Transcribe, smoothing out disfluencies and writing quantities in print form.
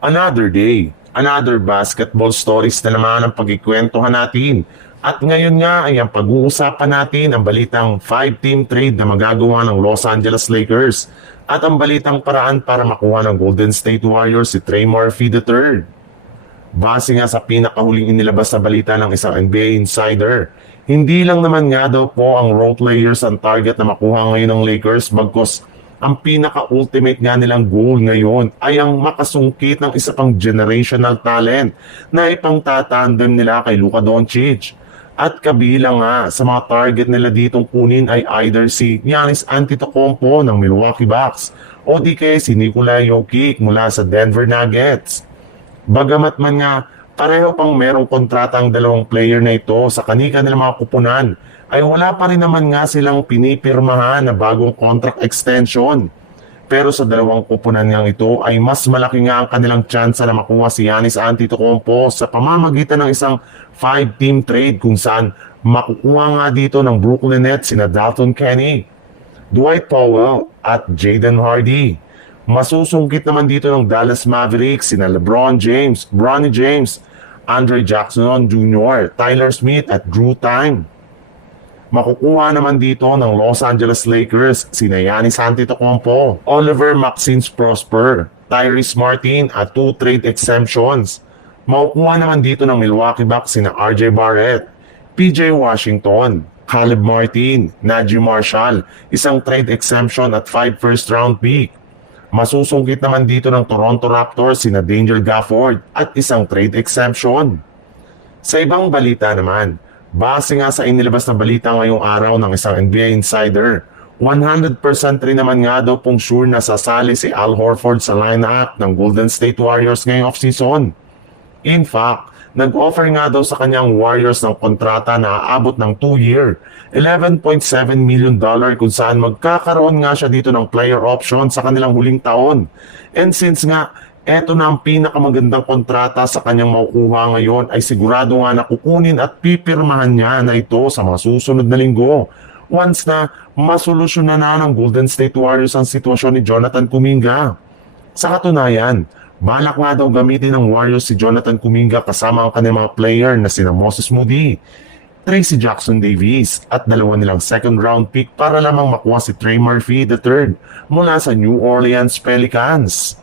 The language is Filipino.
Another day, another basketball stories na naman ang pagkikwentuhan natin. At ngayon nga ay ang pag-uusapan natin ang balitang 5-team trade na magagawa ng Los Angeles Lakers at ang balitang paraan para makuha ng Golden State Warriors si Trey Murphy III. Base nga sa pinakahuling inilabas na balita ng isang NBA insider, hindi lang naman nga daw po ang role players ang target na makuha ngayon ng Lakers bagkus ang pinaka-ultimate nga nilang goal ngayon ay ang makasungkit ng isa pang generational talent na ipangtatandem nila kay Luka Doncic. At kabilang nga sa mga target nila ditong kunin ay either si Giannis Antetokounmpo ng Milwaukee Bucks o di kaya si Nikola Jokic mula sa Denver Nuggets. Bagamat man nga pareho pang merong kontrata ang dalawang player na ito sa kanika nilang mga kupunan, ay wala pa rin naman nga silang pinipirmahan na bagong contract extension. Pero sa dalawang kupunan ngang ito ay mas malaki nga ang kanilang tsansa na makuha si Giannis Antetokounmpo sa pamamagitan ng isang 5-team trade kung saan makukuha nga dito ng Brooklyn Nets sina Dalton Kenny, Dwight Powell at Jaden Hardy. Masusungkit naman dito ng Dallas Mavericks sina LeBron James, Bronny James, Andre Jackson Jr., Tyler Smith at Drew Time. Makukuha naman dito ng Los Angeles Lakers sina Giannis Antetokounmpo, Oliver Maxence Prosper, Tyrese Martin at 2 trade exemptions. Makukuha naman dito ng Milwaukee Bucks sina RJ Barrett, PJ Washington, Caleb Martin, Najee Marshall, isang trade exemption at 5 first round pick. Masusungkit naman dito ng Toronto Raptors sina Daniel Gafford at isang trade exemption. Sa ibang balita naman, base nga sa inilabas na balita ngayong araw ng isang NBA insider, 100% rin naman nga daw pong sure na sasali si Al Horford sa lineup ng Golden State Warriors ngayong offseason. In fact, nag-offer nga daw sa kanyang Warriors ng kontrata na aabot ng 2-year, $11.7 million kung saan magkakaroon nga siya dito ng player option sa kanilang huling taon. And since nga, eto na ang pinakamagandang kontrata sa kanyang makukuha ngayon ay sigurado nga na kukunin at pipirmahan niya na ito sa mga susunod na linggo. Once na masolusyonan na ng Golden State Warriors ang sitwasyon ni Jonathan Kuminga. Sa katunayan, balak nga daw gamitin ng Warriors si Jonathan Kuminga kasama ang kanilang mga player na sina Moses Moody, Tracy Jackson Davis at dalawa nilang second round pick para lamang makuha si Trey Murphy III mula sa New Orleans Pelicans.